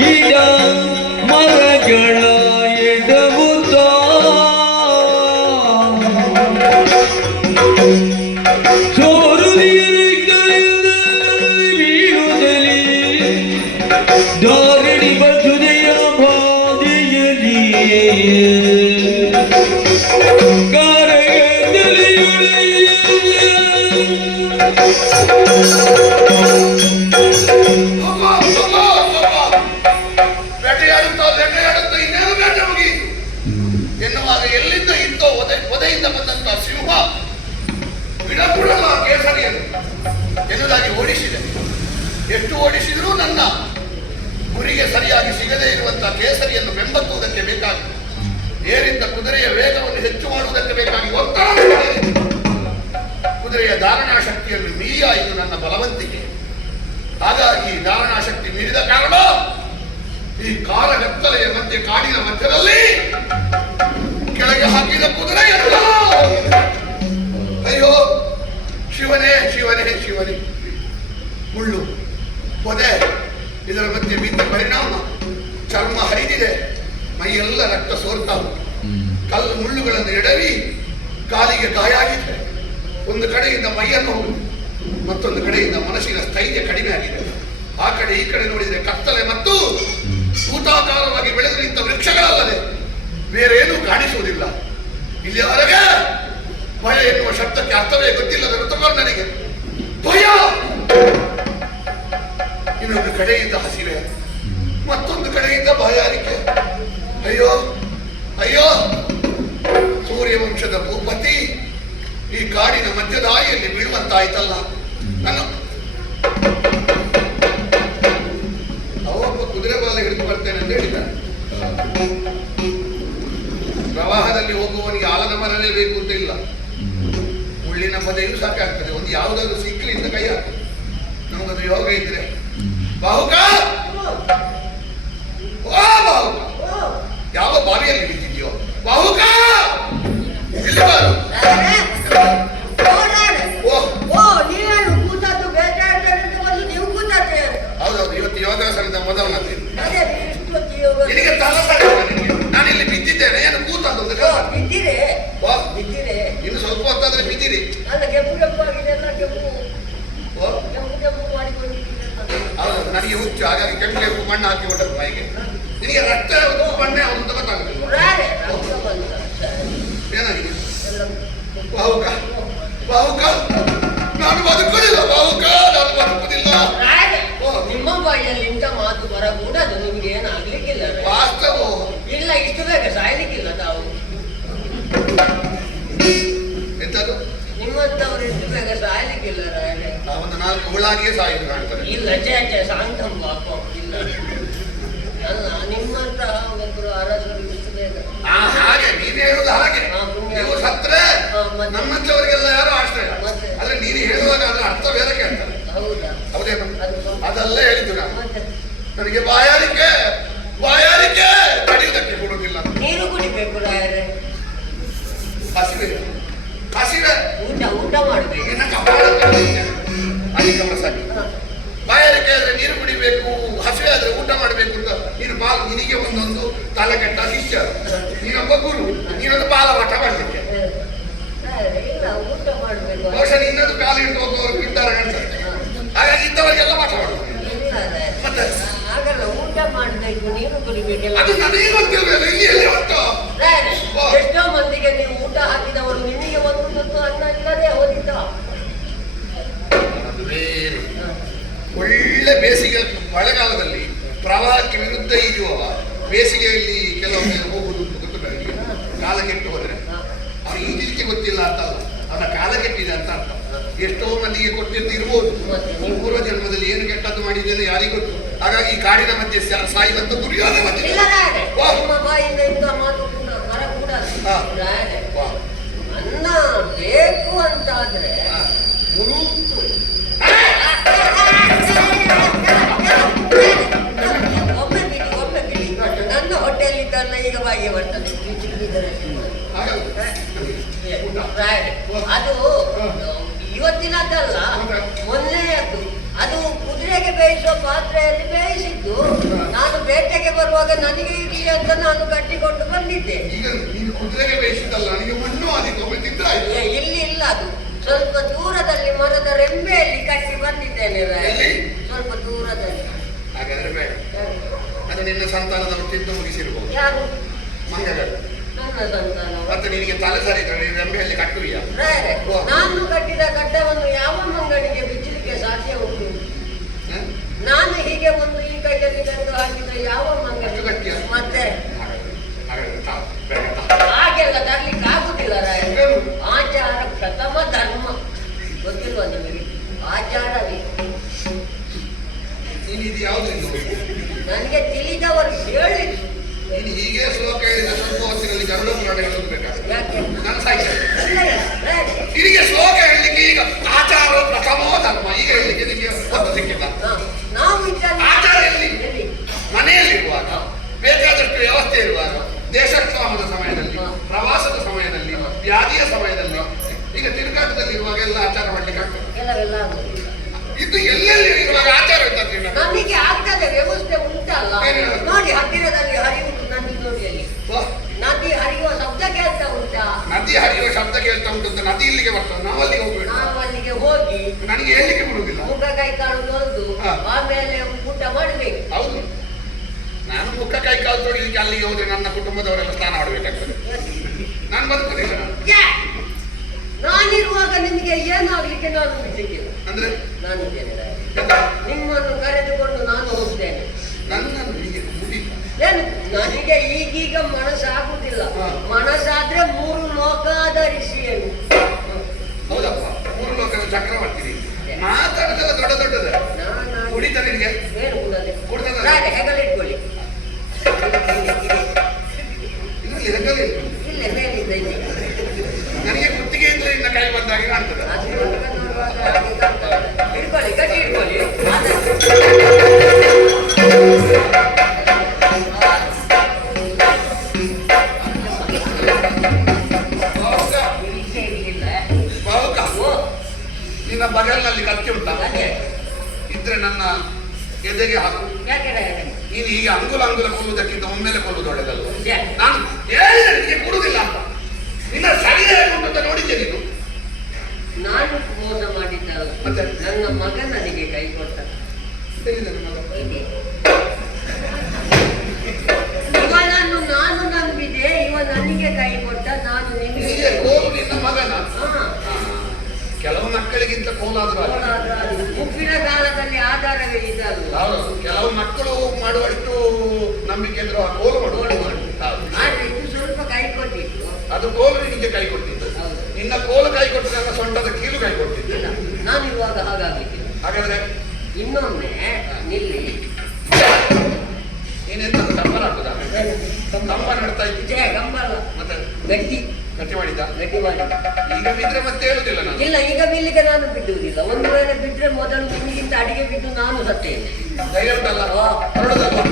ಗಿಡ ಮರಗಳ ಎಡವುತ್ತ ಸೋರುವುದರಿಂದ ಬೀಳುತ್ತಲೇ ಧಾರಣಿ ಬಸುದೆಯ ಬಾಧೆಯಲ್ಲಿ ಎನ್ನುವಾಗ ಎಲ್ಲಿಂದ ಇತ್ತೋ ಒದೆಯಿಂದ ಬಂದಂತಹ ಸಿಂಹ ಬಿಡಬಿಡಲ್ಲ ಕೇಸರಿಯನ್ನು ಎನ್ನುವುದಾಗಿ ಓಡಿಸಿದೆ. ಎಷ್ಟು ಓಡಿಸಿದರೂ ನನ್ನ ಗುರಿಗೆ ಸರಿಯಾಗಿ ಸಿಗದೇ ಇರುವಂತಹ ಕೇಸರಿಯನ್ನು ಬೆಂಬತ್ತುವುದಕ್ಕೆ ಬೇಕಾಗಿ ಏರಿಂದ ಕುದುರೆಯ ವೇಗವನ್ನು ಹೆಚ್ಚು ಮಾಡುವುದಕ್ಕೆ ಬೇಕಾಗಿ ಒತ್ತಡ ಕುದುರೆಯ ಧಾರಣಾ ಶಕ್ತಿಯನ್ನು ಮೀರಿಯಾಯಿತು ನನ್ನ ಬಲವಂತಿಕೆ. ಹಾಗಾಗಿ ಧಾರಣಾ ಶಕ್ತಿ ಮೀರಿದ ಕಾರಣ ಈ ಕಾರಗತ್ತಲೆಯ ಮಧ್ಯೆ ಕಾಡಿನ ಮಧ್ಯದಲ್ಲಿ ಕೆಳಗೆ ಹಾಕಿದ ಕುದುರೆಯಲ್ಲ. ಅಯ್ಯೋ ಶಿವನೇ ಶಿವನೇ ಶಿವನೇ, ಮುಳ್ಳು ಪೊದೆ ಇದರ ಮಧ್ಯೆ ಬಿದ್ದ ಪರಿಣಾಮ ಚರ್ಮ ಹರಿದಿದೆ, ಮೈಯೆಲ್ಲ ರಕ್ತ ಸೋರ್ತಾ ಉಂಟು. ಕಲ್ಲು ಮುಳ್ಳುಗಳನ್ನು ಎಡವಿ ಕಾಲಿಗೆ ಗಾಯ ಆಗಿದೆ. ಒಂದು ಕಡೆಯಿಂದ ಮೈಯನ್ನು ಹೋಗುದು, ಮತ್ತೊಂದು ಕಡೆಯಿಂದ ಮನಸ್ಸಿನ ಸ್ಥೈರ್ಯ ಕಡಿಮೆ ಆಗಿದೆ. ಆ ಕಡೆ ಈ ಕಡೆ ನೋಡಿದರೆ ಕತ್ತಲೆ ಮತ್ತು ಊತಾಕಾರವಾಗಿ ಬೆಳೆದು ನಿಂತ ವೃಕ್ಷಗಳಲ್ಲದೆ ಬೇರೇನೂ ಕಾಣಿಸುವುದಿಲ್ಲ. ಇಲ್ಲಿಯವರೆಗೆ ಭಯ ಎನ್ನುವ ಶಬ್ದಕ್ಕೆ ಅರ್ಥವೇ ಗೊತ್ತಿಲ್ಲದ ಋತುಕರ್ಣನಿಗೆ ಭಯ. ಇನ್ನೊಂದು ಕಡೆಯಿಂದ ಹಸಿವೆ, ಮತ್ತೊಂದು ಕಡೆಯಿಂದ ಬಾಯಾರಿಕೆ. ಅಯ್ಯೋ ಅಯ್ಯೋ, ಸೂರ್ಯವಂಶದ ಭೂಪತಿ ಈ ಕಾಡಿನ ಮಧ್ಯದಾಯಿಯಲ್ಲಿ ಬೀಳುವಂತಾಯ್ತಲ್ಲ. ನನ್ನ ಅವೊಬ್ಬ ಕುದುರೆ ಬಾಲ ಹಿಡಿದು ಬರ್ತೇನೆ ಅಂತ ಹೇಳಿದ್ದಾನೆ. ಪ್ರವಾಹದಲ್ಲಿ ಹೋಗುವವನಿಗೆ ಆಲದ ಮರನೇ ಬೇಕು ಅಂತ ಇಲ್ಲ, ಮುಳ್ಳಿನ ಪದೆಯೂ ಸಾಕಾಗ್ತದೆ. ಒಂದು ಯಾವುದಾದ್ರೂ ಸಿಕ್ಕಲಿಂದ ಕೈ ಹಾಕ್ತದೆ. ನಮಗದು ಯೋಗ ಇದ್ರೆ ಬಾಹುಕ ಬಾಹುಕ, ಯಾವ ಬಾವಿಯಲ್ಲಿ ಬಿದ್ದಿದ್ಯೋ ಬಾಹುಕ, ಇಲ್ಲಿ ಬಾರು. ಹೌದೌದು, ಇವತ್ತು ಯೋಗಾಸನದ ಮೊದಲನೇ ನಿನಗೆ ನಾನು ಇಲ್ಲಿ ಬಿದ್ದಿದ್ದೇನೆ, ಏನು ಕೂತದ್ದು ಇನ್ನು ಸ್ವಲ್ಪ ಹೊತ್ತಾದ್ರೆ ಬಿದ್ದಿರಿ. ಹೌದು, ನನಗೆ ಹುಚ್ಚು, ಹಾಗಾಗಿ ಕೆಂಪು ಕೆಂಪು ಮಣ್ಣು ಹಾಕಿ ಕೊಟ್ಟದ್ದು ಮೈಗೆ. ನಿನಗೆ ರಕ್ತ ಮಣ್ಣೆ ಅವನು ಗೊತ್ತಾಗುದಿಲ್ಲ. ಏನಾಗಿದೆ ಬಾಹುಕ ಬಾಹುಕ, ನಾನು ಬದುಕುದಿಲ್ಲ ಬಾಹುಕ, ನಾನು ಬದುಕುದಿಲ್ಲ. ನಿಮ್ಮ ಬಾಯಲ್ಲಿ ಇಂಥ ಮಾತು ಬರಕೂಡದು. ನಿಮ್ಗೆ ಏನಾಗ್ಲಿಕ್ಕಿಲ್ಲ ವಾಸ್ತವ ಇಲ್ಲ, ಇಷ್ಟು ಬೇಗ ಸಾಯ್ಲಿಕ್ಕಿಲ್ಲ ತಾವು. ಎಂತದು ನಿಮ್ಮಂತವ್ರು ಇಷ್ಟು ಬೇಗ ಸಾಯ್ಲಿಕ್ಕಿಲ್ಲ. ಒಂದು 4 ಹುಳಾಗಿಯೇ ಸಾಯುದು ಕಾಣ್ತದೆ. ಇಲ್ಲ ಚೇಚೆ ಸಾಂತಂ ಪಾಪ ಇಲ್ಲ. ಅಲ್ಲ, ನಿಮ್ಮಂತಹ ಒಬ್ರು ಅರಸರು ಇಷ್ಟು ಬೇಗ ಹಾಗೆ ನೀನು ಹೇಳುದು ಹಾಗೆ. ನೀವು ಸತ್ರೆ ನಮ್ಮಂತವರಿಗೆಲ್ಲ ಯಾರು ಆಶ್ರಯ. ಆದ್ರೆ ನೀನು ಹೇಳುವಾಗ ಅದರ ಅರ್ಥ ಬೇರೆ ಕೇಳ್ತಾರೆ. ಹೌದೇನು? ಅದೆಲ್ಲ ಹೇಳಿದ್ದು ನಾನು. ನನಗೆ ಬಾಯಾರಿಕೆ ಬಾಯಾರಿಕೆ ತಡೆಯುವುದಕ್ಕೆ ಕೊಡುವುದಿಲ್ಲ. ನೀರು ಕುಡಿಬೇಕು ರಾಯರೇ. ಹಸಿವೆ ಹಸಿವೆ, ಊಟ ಮಾಡಬೇಕು. ಅಧಿಕ ಪ್ರಸಾದ. ಬಾಯಾರಿಕೆ ಆದ್ರೆ ನೀರು ಕುಡಿಬೇಕು, ಹಸಿವೆ ಆದ್ರೆ ಊಟ ಮಾಡಬೇಕು ಅಂತ ನೀನು ನಿನಗೆ ಒಂದೊಂದು ತಲೆ ಕೆಟ್ಟ ಶಿಷ್ಯ. ನೀನೊಬ್ಬ ಗುರು, ನೀನೊಂದು ಬಾಲಪಾಠ ಮಾಡಲಿಕ್ಕೆ. ಊಟ ಮಾಡಬೇಕು. ಬಹುಶಃ ಇನ್ನೊಂದು ಕಾಲು ಹಿಡಿದು ಹೋಗುವವರು ಬಿಡ್ತಾರೆ ಕಾಣ್ತಾರೆ. ಹಾಗಾಗಿ ಇದ್ದವರಿಗೆಲ್ಲ ಪಾಠ ಮಾಡುದು. ಮತ್ತೆ ಆಗಲ್ಲ, ಊಟ ಮಾಡಬೇಕು, ನೀರು ಕುಡಿಬೇಕಲ್ಲ. ಅದು ನನಗೆ ಗೊತ್ತಿರಬೇಕು. ಇಲ್ಲಿ ಹೊತ್ತು ಎಷ್ಟೋ ಮಂದಿಗೆ ನೀವು ಊಟ ಹಾಕಿದವರು ನಿಮಗೆ ಒಂದು ತುತ್ತು ಅನ್ನ ಇಲ್ಲದೆ ಹೋಗಿದ್ದ. ಒಳ್ಳೆ ಬೇಸಿಗೆ ಮಳೆಗಾಲದಲ್ಲಿ ಪ್ರವಾಹಕ್ಕೆ ವಿರುದ್ಧ ಈಜುವವ ಬೇಸಿಗೆಯಲ್ಲಿ ಕೆಲವೊಮ್ಮೆ ಹೋಗುವುದು ಗೊತ್ತು ನನಗೆ. ಕಾಲ ಕೆಟ್ಟು ಹೋದ್ರೆ ಅವನು ಈಜಲಿಕ್ಕೆ ಗೊತ್ತಿಲ್ಲ ಅಂತ ಅಲ್ಲ, ಅವನ ಕಾಲ ಕೆಟ್ಟಿದೆ ಅಂತ ಅರ್ಥ. ಎಷ್ಟೋ ಮಂದಿಗೆ ಕೊಟ್ಟಿರ್ಬೋದು. ಪೂರ್ವ ಜನ್ಮದಲ್ಲಿ ಏನು ಕೆಟ್ಟದ್ದು ಮಾಡಿದ್ದೇನೆ ಯಾರಿಗೂ ಗೊತ್ತು. ಹಾಗಾಗಿ ಈ ಕಾಡಿನ ಮಧ್ಯೆ ಸಾಯುವಂತ ದುರ್ಯೋಧನ ಅನ್ನ ಬೇಕು ಅಂತಾದ್ರೆ ಉಂಟು. ಒಮ್ಮೆ ಬಿಡಿ ನನ್ನ ಹೊಟ್ಟೆಯಲ್ಲಿ ತನ್ನ ಈಗ ಬಾಯಿಗೆ ಬರ್ತದೆ. ಅದು ಇವತ್ತಿನದ್ದಲ್ಲ, ಮೊನ್ನೆಯದ್ದು. ಅದು ಕುದುರೆಗೆ ಬೇಯಿಸುವ ಪಾತ್ರೆಯಲ್ಲಿ ಬೇಯಿಸಿದ್ದು. ನಾನು ಬೇಟೆಗೆ ಬರುವಾಗ ನನಗೆ ಇರಲಿ ಅಂತ ನಾನು ಕಟ್ಟಿಕೊಂಡು ಬಂದಿದ್ದೆ. ಈಗ ನೀನು ಕುದುರೆಗೆ ಬೇಯಿಸಿದಲ್ಲ, ನನಗೆ ಮಣ್ಣು ಆದಿತ್ತು, ಒಮ್ಮೆ ತಿಂದ್ರೆ ಆಯ್ತು. ಇಲ್ಲಿ ಇಲ್ಲ, ಅದು ಸ್ವಲ್ಪ ದೂರದಲ್ಲಿ ಮರದ ರೆಂಬೆಯಲ್ಲಿ ಕಟ್ಟಿ ಬಂದಿದ್ದೇನೆ. ಎಲ್ಲಿ? ಸ್ವಲ್ಪ ದೂರದಲ್ಲಿ. ಹಾಗಾದ್ರೆ ಬೇಡ, ಅದು ನಿನ್ನ ಸಂತಾನದವರು ತಿಂದು ಮುಗಿಸಿರ್ಬೋದು. ಯಾರು? ಮಂಗಗಳು. ನನ್ನ ಸಂತಾನ. ಮತ್ತೆ ನಿನಗೆ ತಲೆ ಸರಿ ನೀನು ರೆಂಬೆಯಲ್ಲಿ ಕಟ್ಟುವಿಯಾ? ನಾನು ಕಟ್ಟಿದ ಕಡ್ಡವನ್ನು ಯಾವ ಮಂಗನಿಗೆ ಬಿಚ್ಚಲಿಕ್ಕೆ ಸಾಧ್ಯ ಉಂಟು? ನಾನು ಹೀಗೆ ಒಂದು ಈ ಕೈಯಲ್ಲಿ ತಂದು ಹಾಕಿದ ಯಾವ ಮಂಗನಿಗೆ ಗಟ್ಟಿಯ? ಮತ್ತೆ ಹಾಗೆಲ್ಲ ತರ್ಲಿಕ್ಕೆ ಆಗುದಿಲ್ಲ ರಾಯ. ಆಚಾರ ಪ್ರಥಮ ಧರ್ಮ ಗೊತ್ತಿಲ್ವಾ ನಿಮಗೆ? ಆಚಾರವೇ ನೀನಿದು ಯಾವ್ದು? ನನಗೆ ತಿಳಿದವರು ಹೇಳಿದ್ರು. ನೀನು ಹೀಗೆ ಶ್ಲೋಕ ಹೇಳಿದ ಸ್ವಲ್ಪ ಹೊತ್ತಿನಲ್ಲಿ ಗರುಡ ಪುರಾಣ ಹೇಳೋದು ಬೇಕಾಗ್ತದೆ. ಯಾಕೆ? ನನ್ನ ಸಾಯ್ತು ನಿನಗೆ ಶ್ಲೋಕ ಹೇಳಲಿಕ್ಕೆ ಈಗ ಆಚಾರ ಪ್ರಥಮೋ ಧರ್ಮ ಈಗ ಹೇಳಲಿಕ್ಕೆ ನಿಮಗೆ ಒಂದು ಸಿಕ್ಕಿಲ್ಲ. ನಾವು ಆಚಾರ ಎಲ್ಲಿ? ಮನೆಯಲ್ಲಿರುವಾಗ, ಬೇಕಾದಷ್ಟು ವ್ಯವಸ್ಥೆ ಇರುವಾಗ, ದೇಶಕ್ಷಾಮದ ಸಮಯದಲ್ಲಿ, ಪ್ರವಾಸದ ಸಮಯದಲ್ಲಿ, ವ್ಯಾಧಿಯ ಸಮಯದಲ್ಲಿ, ಈಗ ತಿರುಗಾಟದಲ್ಲಿ ಇರುವಾಗ ಎಲ್ಲ ಆಚಾರ ಮಾಡ್ಲಿಕ್ಕೆ ಆಗ್ತದೆ. ಕೆಲವೆಲ್ಲ ಆಗುದಿಲ್ಲ. ಇದು ಎಲ್ಲೆಲ್ಲಿ ಇರುವಾಗ ಆಚಾರ ಇರ್ತದೆ. ನಮಗೆ ಆಗ್ತದೆ, ವ್ಯವಸ್ಥೆ ಉಂಟಲ್ಲ. ನೋಡಿ ಹತ್ತಿರದಲ್ಲಿ ಹರಿಯುವುದು ನದಿ, ನೋಡಿ ಅಲ್ಲಿ ನದಿ ಹರಿಯುವ ಶಬ್ದ ಕೇಳ್ತಾ ಉಂಟಾ? ನದಿ ಹರಿಯುವ ಶಬ್ದ ಕೇಳ್ತಾ ಉಂಟು ಅಂತ ನದಿ ಇಲ್ಲಿಗೆ ಬರ್ತದೆ, ನಾವು ಅಲ್ಲಿಗೆ ಹೋಗ್ಬೇಕು. ನಾವು ಅಲ್ಲಿಗೆ ಹೋಗಿ ನನಗೆ ಹೇಳಲಿಕ್ಕೆ ಬಿಡುವುದಿಲ್ಲ. ಮುಖ ಕೈ ಕಾಲು ತೊಳೆದು ಆಮೇಲೆ ಊಟ ಮಾಡಬೇಕು. ಹೌದು, ನಾನು ಮುಖ ಕೈ ಕಾಲು ತೊಳಿಲಿಕ್ಕೆ ಅಲ್ಲಿಗೆ ಹೋದ್ರೆ ನನ್ನ ಕುಟುಂಬದವರೆಲ್ಲ ಸ್ನಾನ ಮಾಡಬೇಕಾಗ್ತದೆ. ನಾನು ಬದುಕುದಿಲ್ಲ. ನಾನಿರುವಾಗ ನಿಮಗೆ ಏನಾಗ್ಲಿಕ್ಕೆ ನಾನು ಬಿಡ್ಲಿಕ್ಕಿಲ್ಲ. ಅಂದ್ರೆ ನಾನಿದ್ದೇನೆ, ನಿಮ್ಮನ್ನು ಕರೆದುಕೊಂಡು ನಾನು ಹೋಗ್ತೇನೆ. ನನ್ನನ್ನು ಹೀಗೆ ಮುಗಿಲ್ಲ. ಏನು ನನಗೆ ಈಗೀಗ ಮನಸ್ಸಾಗುದಿಲ್ಲ. ಮನಸ್ಸಾದ್ರೆ 3 ಲೋಕಾಧರಿಸಿ ಏನು. ಹೌದಪ್ಪ, 3 ಲೋಕದ ಚಕ್ರವರ್ತಿ. ಮಾತಾಡೋದೆಲ್ಲ ದೊಡ್ಡ ದೊಡ್ಡದ. ಕುಡಿತ ನಿನಗೆ ಏನು ಕುಡಿತದ ಹೆಗಲಿಟ್ಕೊಳ್ಳಿ. ಇದರಲ್ಲಿ ಹೆಗಲೇ ಇಲ್ಲ, ಮೇಲಿಂದ ಇದೆ. ನನಗೆ ಕುತ್ತಿಗೆ ಇದ್ರೆ ಇನ್ನ ಕೈ ಬಂದಾಗೆ ಕಾಣ್ತದೆ. ಇಟ್ಕೊಳ್ಳಿ, ಗಟ್ಟಿ ಇಟ್ಕೊಳ್ಳಿ. ನಿನ್ನ ಬಗಲ್ನಲ್ಲಿ ಕತ್ತಿ ಉಂಟ ಇದ್ರೆ ನನ್ನ ಎದೆಗೆ ಹಾಕು. ನೀನು ಹೀಗೆ ಅಂಗುಲ ಅಂಗುಲ ಕೊಲ್ಲುವುದಕ್ಕಿಂತ ಒಮ್ಮೆಲೆ ಕೊಲ್ಲುವುದು ಒಳ್ಳೆದಲ್ವ? ನಾನು ಹೇಳಿದೆ ನಿನಗೆ ಕೊಡುವುದಿಲ್ಲ ಅಂತ. ನಿನ್ನ ಶರೀರ ಅಂತ ನೋಡಿದ್ದೆ ನೀನು. ನಾನು ಮೋಸ ಮಾಡಿದ್ದಲ್ಲ, ಮತ್ತೆ ನನ್ನ ಮಗ ನನಗೆ ಕೈ ಕೊಟ್ಟ. ಇವನನ್ನು ನಾನು ನಂಬಿದೆ, ಇವ ನನಗೆ ಕೈ ಕೊಟ್ಟ. ನಾನು ನಿಮಗೆ ಕೋಲು ನಿನ್ನ ಮಗನ. ಕೆಲವು ಮಕ್ಕಳಿಗಿಂತ ಕೋಲಾದ್ರೂ ಉಪ್ಪಿನ ಕಾಲದಲ್ಲಿ ಆಧಾರವೇ ಇದಲ್ಲ. ಕೆಲವು ಮಕ್ಕಳು ಮಾಡುವಷ್ಟು ನಂಬಿಕೆ ಅಂದ್ರೆ ಆ ಕೋಲು ಮಾಡುವ. ಆದ್ರೆ ಇದು ಸ್ವಲ್ಪ ಕೈ ಕೊಟ್ಟಿತ್ತು. ಅದು ಕೋಲು ನಿನಗೆ ಕೈ ಕೊಟ್ಟಿದ್ದು. ನಿನ್ನ ಕೋಲು ಕೈ ಕೊಟ್ಟು ನನ್ನ ಸೊಂಟದ ಕೀಲು ಕೈ ಕೊಟ್ಟಿದ್ದು. ನಾನು ಇವಾಗ ಹಾಗಾಗ್ಲಿಕ್ಕೆ. ಹಾಗಾದ್ರೆ ಇನ್ನೊಮ್ಮೆ ನಿಲ್ಲಿ. ನೀನೆಂತ ಕಂಬರ ಆಗ್ತದ? ಕಂಬ ನಡ್ತಾ ಇದ್ದೆ. ಕಂಬಲ್ಲ, ಮತ್ತೆ ಗಟ್ಟಿ ಗಟ್ಟಿ ಮಾಡಿದ್ದ. ಗಟ್ಟಿ ಮಾಡಿ. ಈಗ ಬಿದ್ರೆ ಮತ್ತೆ ಹೇಳುದಿಲ್ಲ ನಾನು. ಇಲ್ಲ, ಈಗ ಬಿಲ್ಲಿಗೆ ನಾನು ಬಿಡುವುದಿಲ್ಲ. ಒಂದು ವೇಳೆ ಬಿಟ್ರೆ ಮೊದಲು ನಿಮಗಿಂತ ಅಡಿಗೆ ಬಿದ್ದು ನಾನು ಸತ್ತೇನೆ. ಧೈರ್ಯ ಉಂಟಲ್ಲ? ಹೊರಡುದಲ್ವಾ?